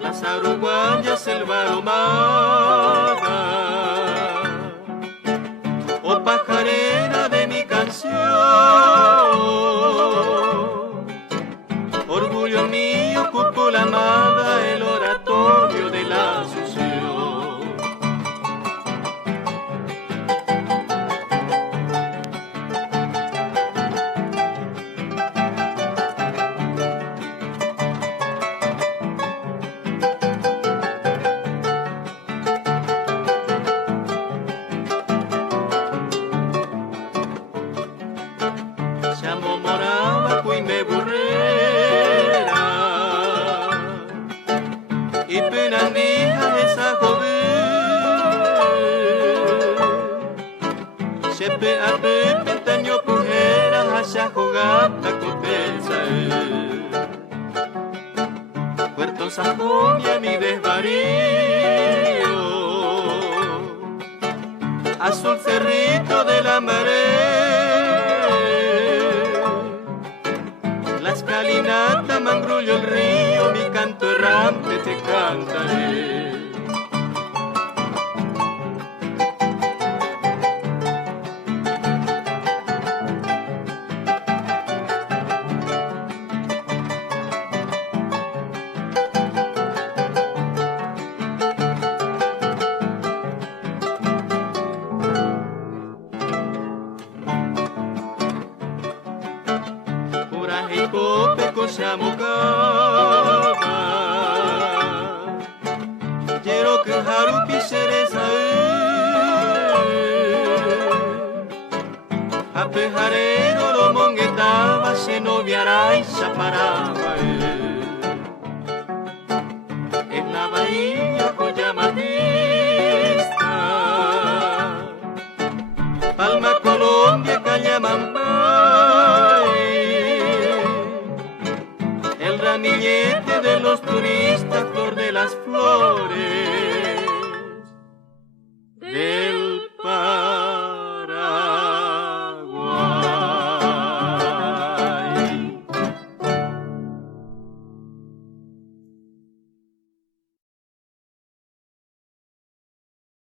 Las aruguayas, el baromada, oh pajarera de mi canción, orgullo mío, cúpula amada, el oratorio de la Asunción. Llamo moraba, cuime burrera, y penandija esa joven. Chepe a pepe, taño pujera, haya jugata copesa. Puerto Sajonia, mi desvarío, azul cerrito de la marea. La escalinata, mangrullo el río, mi canto errante te cantaré. Cope Chamucaba, quiero que Haruki Cereza, a pejarero lo monguetaba, se noviará y chaparaba. En la bahía Coyamatista, Palma, Colombia, Cañamán.